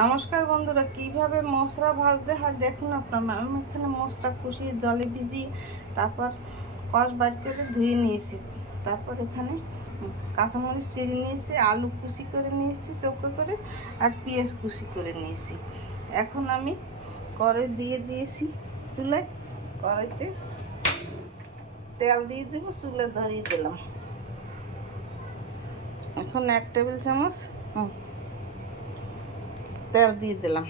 নমস্কার বন্ধুরা, কিভাবে মশলা ভাজতে হয় দেখুন আপনারা। আমি এখানে মশলা কষিয়ে জলে ভিজিয়ে তারপর কষ বার করে ধুয়ে নিয়েছি। তারপর এখানে কাঁচামরিচ চিড়ে নিয়েছি, আলু কুচি করে নিয়েছি চৌকো করে, আর পেঁয়াজ কুচি করে নিয়েছি। এখন আমি কড়াই দিয়ে দিয়েছি চুলায়। কড়াইতে তেল দিয়ে দেবো, চুলে ধরিয়ে দিলাম। এখন 1 টেবিল চামচ তেল দিয়ে দিলাম।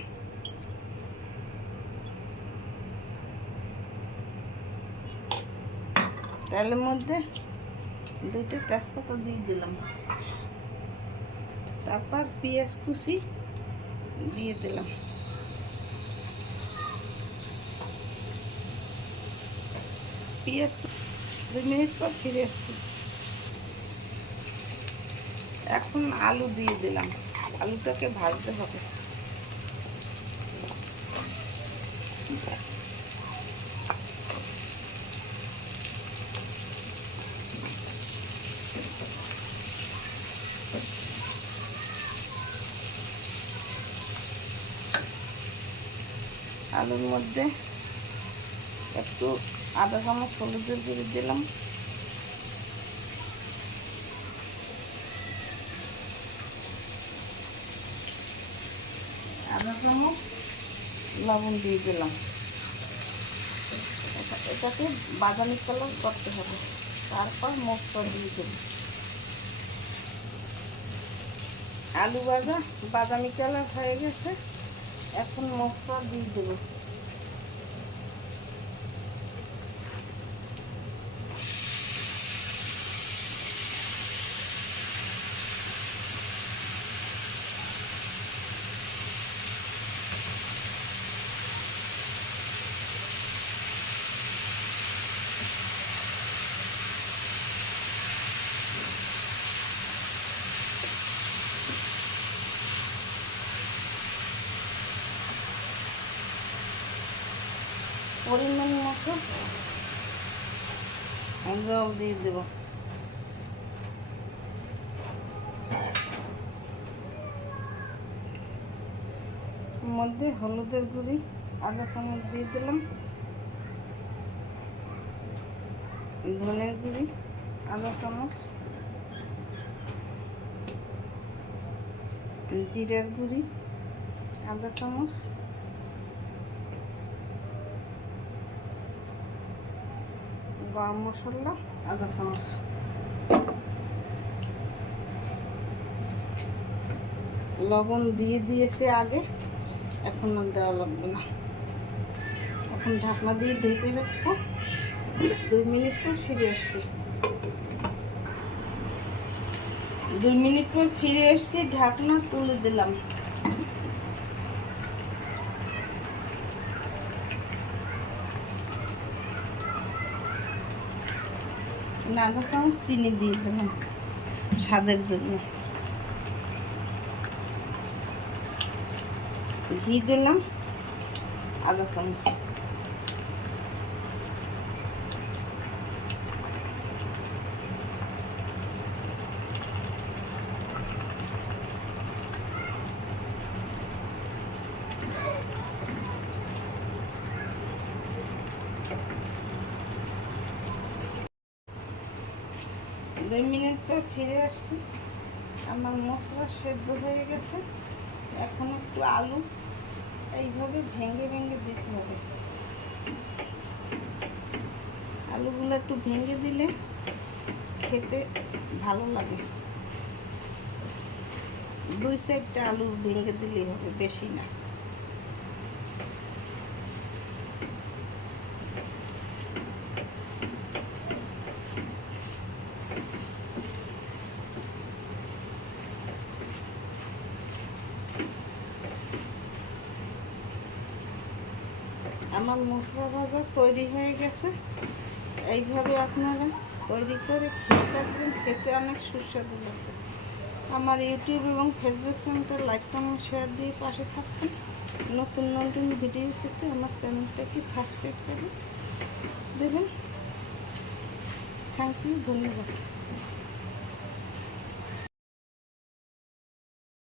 তেলের মধ্যে 2টা তেজপাতা দিয়ে দিলাম। তারপর পেঁয়াজ কুচি দিয়ে দিলাম। পেঁয়াজ 2 মিনিট পর ফিরে আসছি। এখন আলু দিয়ে দিলাম। আলুটাকে ভাজতে হবে। আলুর মধ্যে একটু আধা চামচ হলুদের গুঁড়ো দিলাম। আধা চামচ লবণ দিয়ে দিলাম। এটাকে বাদামি কালার করতে হবে। তারপর মশলা দিয়ে দেব। আলু ভাজা বাদামি কালার হয়ে গেছে। এখন মশলা দিয়ে দেব। পরিমাণ মতো জল দিয়ে দেব। মধ্যে হলুদের গুঁড়ি আধা চামচ দিয়ে দিলাম। ধনের গুঁড়ি আধা চামচ, জিরার গুঁড়ি আধা চামচ, গরম মশলা আধা চামচ। লবণ দিয়ে দিয়েছে আগে, এখন আর দেওয়া লাগবে না। এখন ঢাকনা দিয়ে ঢেকে রাখবো। 2 মিনিট পর ফিরে আসছি। 2 মিনিট পর ফিরে এসেছি। ঢাকনা তুলে দিলাম। আধা চামচ চিনি দিয়ে দিলাম স্বাদের জন্য। ঘি দিলাম আধা চামচ। দুই মিনিট পর ফিরে আসছি। আমার মশলা সেদ্ধ হয়ে গেছে। এখন একটু আলু এইভাবে ভেঙে ভেঙে দিতে হবে। আলুগুলো একটু ভেঙে দিলে খেতে ভালো লাগে। 2 সাইডটা আলু ভেঙে দিলেই হবে, বেশি না। আমার মশলা ভাজা তৈরি হয়ে গেছে। এইভাবে আপনারা তৈরি করে খেয়ে থাকবেন, খেতে অনেক সুস্বাদু লাগবে। আমার ইউটিউব এবং ফেসবুক চ্যানেলটা লাইক কমেন্ট শেয়ার দিয়ে পাশে থাকবেন। নতুন নতুন ভিডিও পেতে আমার চ্যানেলটাকে সাবস্ক্রাইব করে দেবেন। থ্যাংক ইউ, ধন্যবাদ।